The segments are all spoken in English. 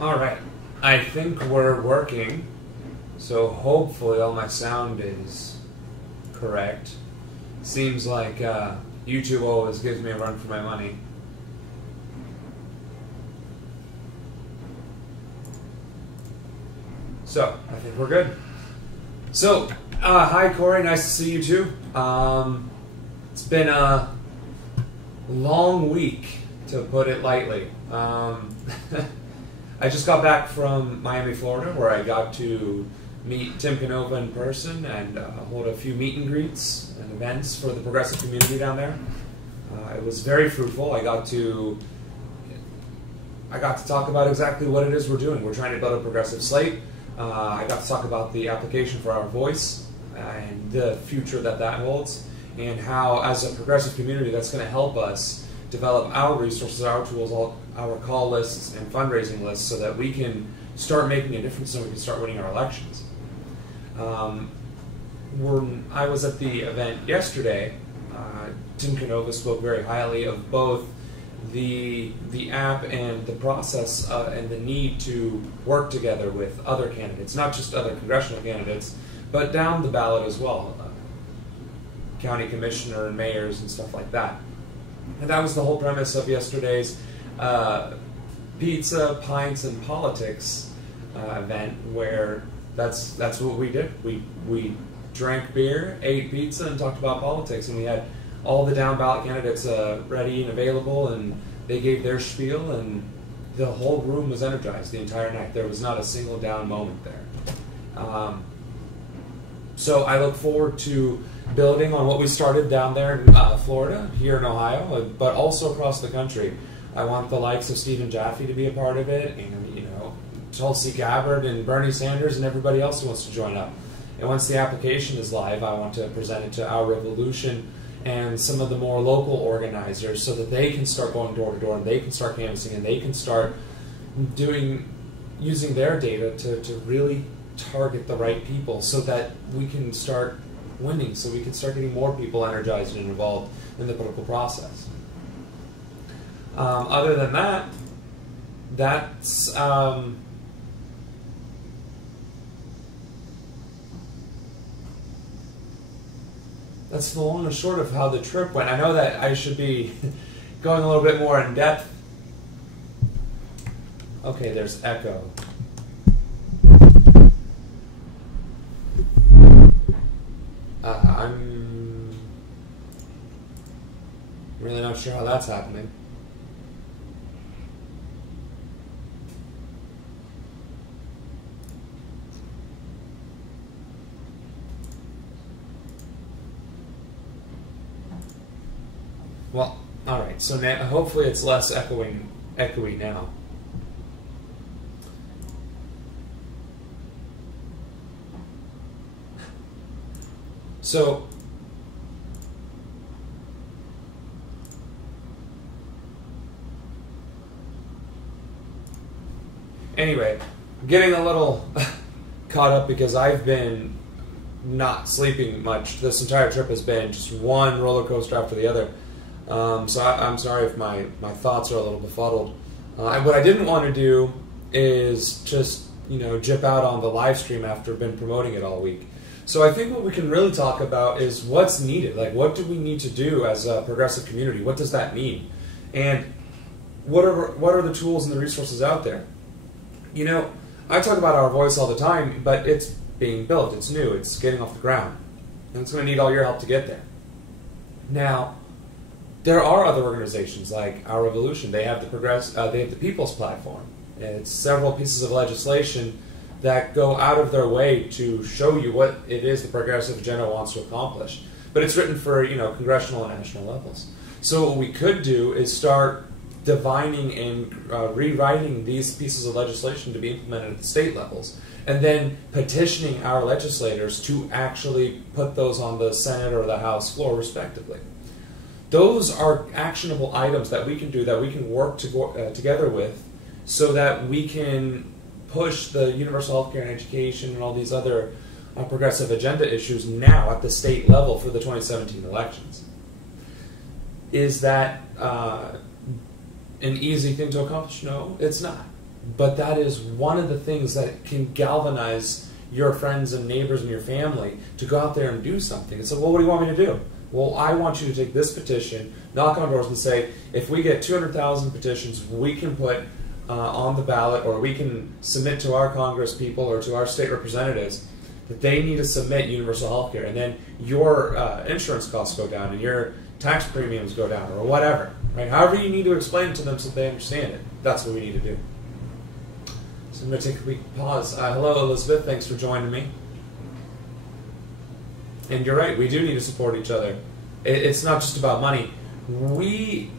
Alright, I think we're working, so hopefully all my sound is correct. Seems like YouTube always gives me a run for my money. So, I think we're good. So, hi Corey, nice to see you too. It's been a long week, to put it lightly. I just got back from Miami, Florida, where I got to meet Tim Canova in person and hold a few meet and greets and events for the progressive community down there. It was very fruitful. I got to talk about exactly what it is we're doing. We're trying to build a progressive slate. I got to talk about the application for our voice and the future that holds, and how, as a progressive community, that's going to help us develop our resources, our tools, our call lists and fundraising lists, so that we can start making a difference and we can start winning our elections. I was at the event yesterday. Tim Canova spoke very highly of both the app and the process and the need to work together with other candidates, not just other congressional candidates, but down the ballot as well, county commissioner and mayors and stuff like that. And that was the whole premise of yesterday's Pizza, Pints, and Politics event, where that's what we did. We drank beer, ate pizza, and talked about politics, and we had all the down ballot candidates ready and available, and they gave their spiel, and the whole room was energized the entire night. There was not a single down moment there. So I look forward to building on what we started down there in Florida, here in Ohio, but also across the country. I want the likes of Stephen Jaffe to be a part of it, and Tulsi Gabbard and Bernie Sanders and everybody else who wants to join up. And once the application is live, I want to present it to Our Revolution and some of the more local organizers, so that they can start going door to door and they can start canvassing and they can start using their data to really target the right people, so that we can start winning, so we can start getting more people energized and involved in the political process. Other than that, that's the long and short of how the trip went. I know that I should be going a little bit more in depth. Okay, there's echo. I'm really not sure how that's happening. Well, all right. So now, hopefully, it's less echoey now. So, anyway, getting a little caught up because I've been not sleeping much. This entire trip has been just one roller coaster after the other. So I'm sorry if my thoughts are a little befuddled. What I didn't want to do is just jip out on the live stream after been promoting it all week. So I think what we can really talk about is what's needed. Like, what do we need to do as a progressive community? What does that mean? And what are the tools and the resources out there? I talk about Our Voice all the time, but it's being built. It's new. It's getting off the ground. And it's going to need all your help to get there. Now, there are other organizations like Our Revolution. They have the People's Platform. It's several pieces of legislation that go out of their way to show you what it is the progressive agenda wants to accomplish. But it's written for congressional and national levels. So what we could do is start divining and rewriting these pieces of legislation to be implemented at the state levels, and then petitioning our legislators to actually put those on the Senate or the House floor, respectively. Those are actionable items that we can do, that we can work together with, so that we can push the universal health care and education and all these other progressive agenda issues now at the state level for the 2017 elections. Is that an easy thing to accomplish? No, it's not. but that is one of the things that can galvanize your friends and neighbors and your family to go out there and do something. And so, well, what do you want me to do? Well, I want you to take this petition, knock on doors and say, if we get 200,000 petitions, we can put on the ballot, or we can submit to our Congress people or to our state representatives that they need to submit universal health care, and then your insurance costs go down and your tax premiums go down, or whatever. Right? However you need to explain it to them so they understand it. That's what we need to do. So I'm going to take a quick pause. Hello, Elizabeth. Thanks for joining me. And you're right. We do need to support each other. It's not just about money. We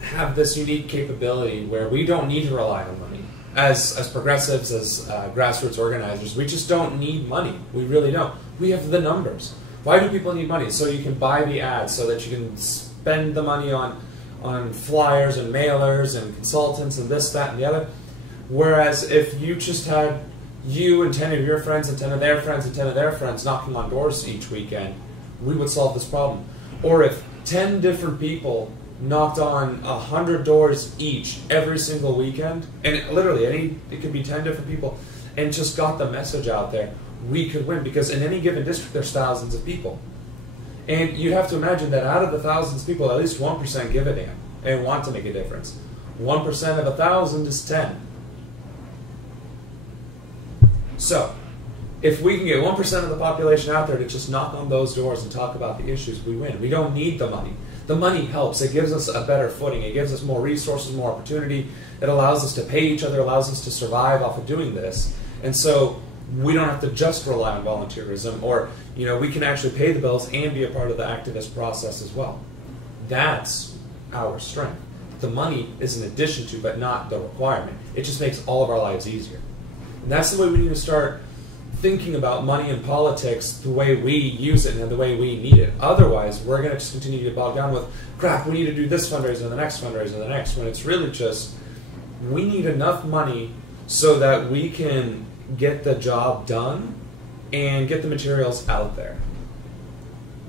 have this unique capability where we don't need to rely on money. As progressives, as grassroots organizers, we just don't need money. We really don't. We have the numbers. Why do people need money? So you can buy the ads, so that you can spend the money on flyers and mailers and consultants and this, that, and the other. Whereas if you just had you and 10 of your friends and 10 of their friends and 10 of their friends knocking on doors each weekend, we would solve this problem. Or if 10 different people knocked on 100 doors each every single weekend, and it could be 10 different people, and just got the message out there, we could win, because in any given district there's thousands of people. And you have to imagine that out of the thousands of people, at least 1% give a damn and want to make a difference. 1% of 1,000 is 10. So, if we can get 1% of the population out there to just knock on those doors and talk about the issues, we win. We don't need the money. The money helps. It gives us a better footing. It gives us more resources, more opportunity. It allows us to pay each other, allows us to survive off of doing this. And so we don't have to just rely on volunteerism, or we can actually pay the bills and be a part of the activist process as well. That's our strength. The money is an addition to, but not the requirement. It just makes all of our lives easier. And that's the way we need to start thinking about money in politics, the way we use it and the way we need it. Otherwise, we're going to just continue to get bogged down with, crap, we need to do this fundraiser and the next fundraiser and the next, when it's really just, we need enough money so that we can get the job done and get the materials out there.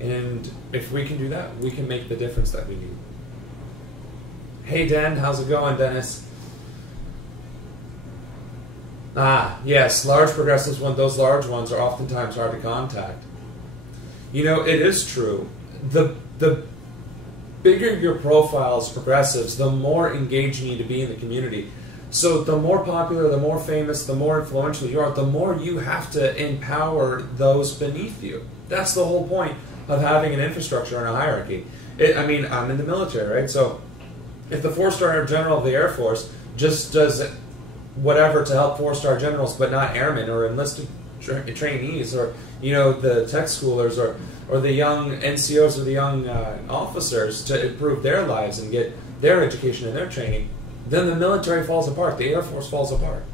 And if we can do that, we can make the difference that we need. Hey, Den, how's it going, Dennis? Yes, large progressives, those large ones are oftentimes hard to contact. It is true. The bigger your profile as progressives, the more engaged you need to be in the community. So the more popular, the more famous, the more influential you are, the more you have to empower those beneath you. That's the whole point of having an infrastructure and a hierarchy. I'm in the military, right? So if the 4-star general of the Air Force just does whatever to help 4-star generals, but not airmen or enlisted trainees, or the tech schoolers, or the young NCOs or the young officers to improve their lives and get their education and their training, then the military falls apart. The Air Force falls apart.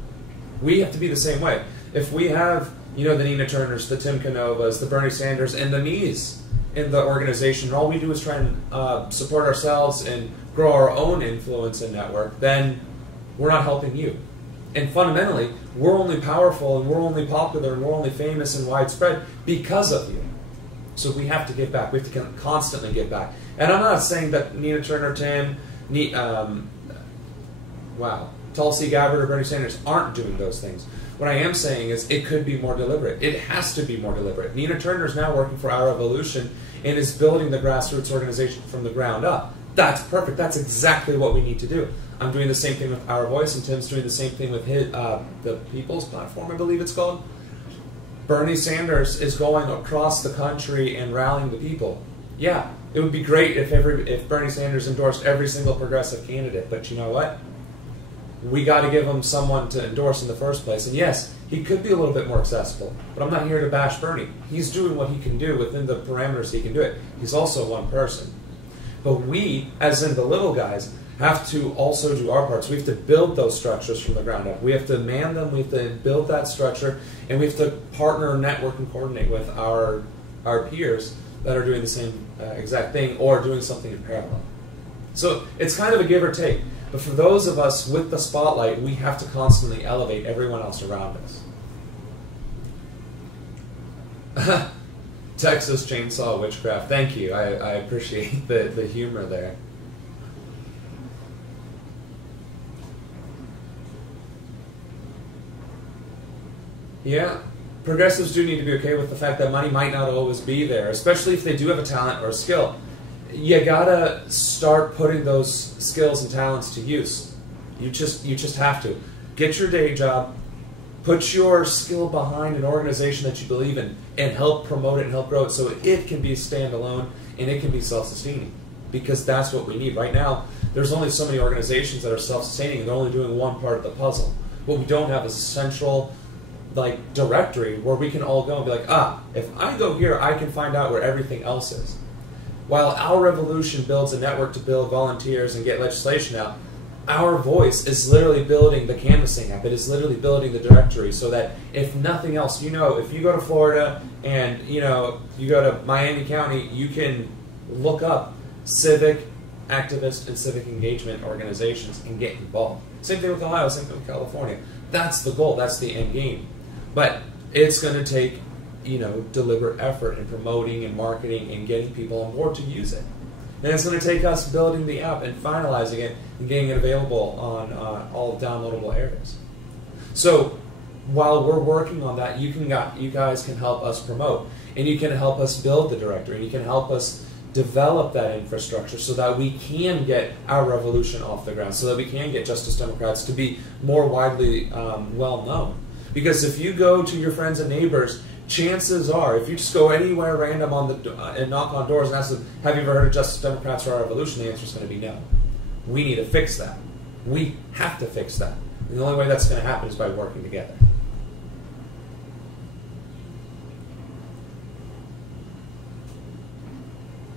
We have to be the same way. If we have the Nina Turners, the Tim Canovas, the Bernie Sanders, and the me's in the organization, and all we do is try and support ourselves and grow our own influence and network, then we're not helping you. And fundamentally, we're only powerful and we're only popular and we're only famous and widespread because of you. So we have to give back. We have to constantly give back. And I'm not saying that Nina Turner, Tim, Tulsi Gabbard or Bernie Sanders aren't doing those things. What I am saying is it could be more deliberate. It has to be more deliberate. Nina Turner is now working for Our Revolution and is building the grassroots organization from the ground up. That's perfect. That's exactly what we need to do. I'm doing the same thing with Our Voice, and Tim's doing the same thing with the People's Platform, I believe it's called. Bernie Sanders is going across the country and rallying the people. Yeah, it would be great if Bernie Sanders endorsed every single progressive candidate, but you know what? We got to give him someone to endorse in the first place. And yes, he could be a little bit more accessible, but I'm not here to bash Bernie. He's doing what he can do within the parameters he can do it. He's also one person. But we, as in the little guys, have to also do our parts. We have to build those structures from the ground up. We have to man them, we have to build that structure, and we have to partner, network, and coordinate with our peers that are doing the same exact thing or doing something in parallel. So it's kind of a give or take. But for those of us with the spotlight, we have to constantly elevate everyone else around us. Texas Chainsaw Witchcraft. Thank you. I appreciate the humor there. Yeah, progressives do need to be okay with the fact that money might not always be there, especially if they do have a talent or a skill. You gotta start putting those skills and talents to use. You just have to. Get your day job, put your skill behind an organization that you believe in, and help promote it and help grow it so it can be standalone and it can be self-sustaining. Because that's what we need. Right now, there's only so many organizations that are self-sustaining and they're only doing one part of the puzzle. What we don't have is a central directory where we can all go and be like, if I go here, I can find out where everything else is. While our revolution builds a network to build volunteers and get legislation out, our voice is literally building the canvassing app. It is literally building the directory so that if nothing else, if you go to Florida and you go to Miami County, you can look up civic activist and civic engagement organizations and get involved. Same thing with Ohio, same thing with California. That's the goal, that's the end game. But it's going to take, deliberate effort in promoting and marketing and getting people on board to use it. And it's going to take us building the app and finalizing it and getting it available on all downloadable areas. So while we're working on that, you guys can help us promote, and you can help us build the directory, and you can help us develop that infrastructure so that we can get our revolution off the ground, so that we can get Justice Democrats to be more widely well known. Because if you go to your friends and neighbors, chances are, if you just go anywhere random and knock on doors and ask them, have you ever heard of Justice Democrats for our revolution? The answer is going to be no. We need to fix that. We have to fix that. And the only way that's going to happen is by working together.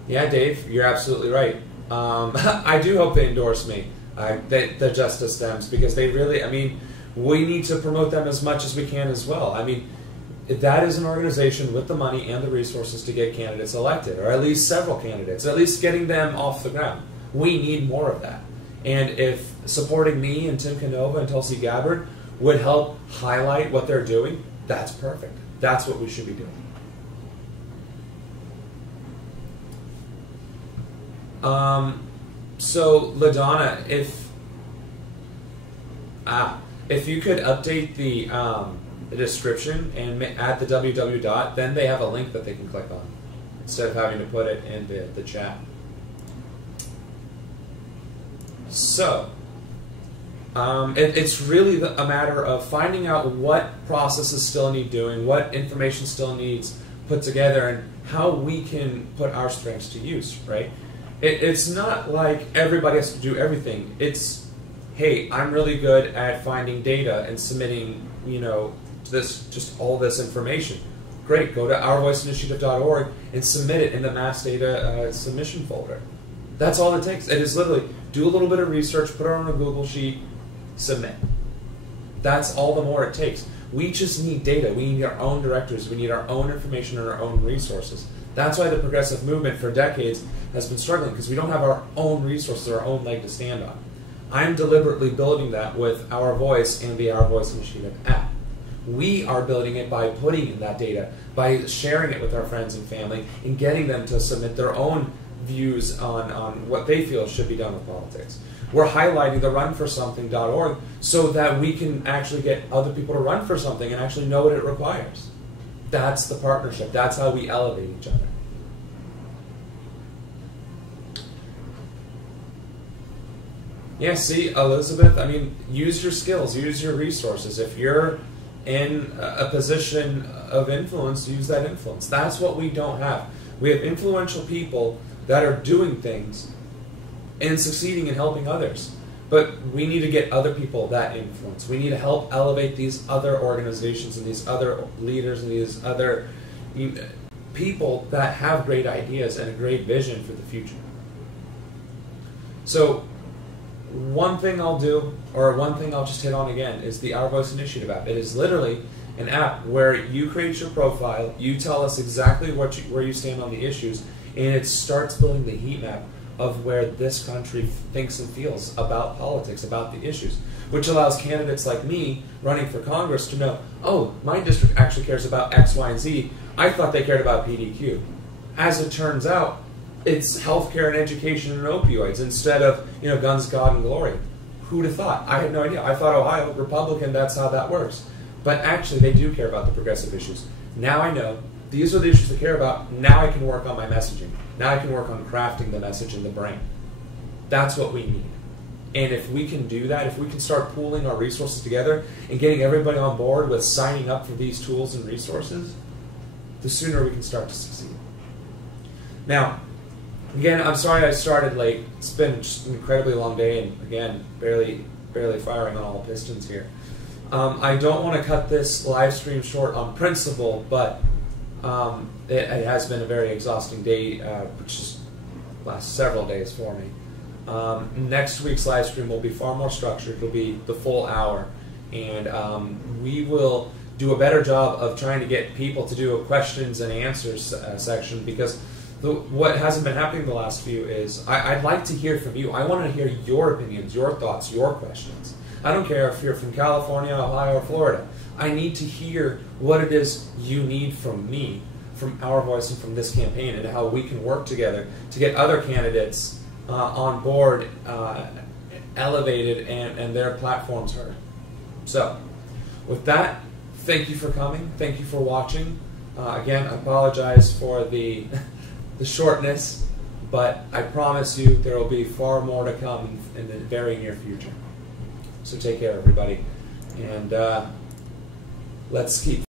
Yeah, Dave, you're absolutely right. I do hope they endorse me, the Justice Dems, because they really, we need to promote them as much as we can as well. That is an organization with the money and the resources to get candidates elected, or at least several candidates, at least getting them off the ground. We need more of that. And if supporting me and Tim Canova and Tulsi Gabbard would help highlight what they're doing, that's perfect. That's what we should be doing. So, LaDonna, if you could update the description and add the www dot, then they have a link that they can click on instead of having to put it in the chat. So, it's really a matter of finding out what processes still need doing, what information still needs put together, and how we can put our strengths to use, right? It's not like everybody has to do everything. It's, hey, I'm really good at finding data and submitting, all this information. Great, go to ourvoiceinitiative.org and submit it in the mass data submission folder. That's all it takes. It is literally do a little bit of research, put it on a Google sheet, submit. That's all the more it takes. We just need data. We need our own directories. We need our own information and our own resources. That's why the progressive movement for decades has been struggling, because we don't have our own resources, our own leg to stand on. I'm deliberately building that with Our Voice and the Our Voice Initiative app. We are building it by putting in that data, by sharing it with our friends and family, and getting them to submit their own views on what they feel should be done with politics. We're highlighting the runforsomething.org so that we can actually get other people to run for something and actually know what it requires. That's the partnership. That's how we elevate each other. Yeah, see, Elizabeth, use your skills, use your resources. If you're in a position of influence, use that influence. That's what we don't have. We have influential people that are doing things and succeeding and helping others. But we need to get other people that influence. We need to help elevate these other organizations and these other leaders and these other people that have great ideas and a great vision for the future. So one thing I'll do, or one thing I'll just hit on again, is the Our Voice Initiative app. It is literally an app where you create your profile, you tell us exactly where you stand on the issues, and it starts building the heat map of where this country thinks and feels about politics, about the issues, which allows candidates like me running for Congress to know, oh, my district actually cares about X, Y, and Z, I thought they cared about PDQ. As it turns out, it's healthcare and education and opioids instead of, you know, guns, God, and glory. Who'd have thought? I had no idea. I thought Ohio, Republican, that's how that works. But actually, they do care about the progressive issues. Now I know these are the issues they care about. Now I can work on my messaging. Now I can work on crafting the message in the brain. That's what we need. And if we can do that, if we can start pooling our resources together and getting everybody on board with signing up for these tools and resources, the sooner we can start to succeed. Now, again, I'm sorry I started late. It's been just an incredibly long day, and again, barely firing on all pistons here. I don't want to cut this live stream short on principle, but it has been a very exhausting day, which is last several days for me. Next week's live stream will be far more structured. It'll be the full hour, and we will do a better job of trying to get people to do a questions and answers section, because what hasn't been happening the last few is I'd like to hear from you. I want to hear your opinions, your thoughts, your questions. I don't care if you're from California, Ohio, or Florida. I need to hear what it is you need from me, from our voice, and from this campaign, and how we can work together to get other candidates on board, elevated, and their platforms heard. So, with that, thank you for coming. Thank you for watching. Again, I apologize for the shortness, but I promise you there will be far more to come in the very near future. So take care, everybody, and let's keep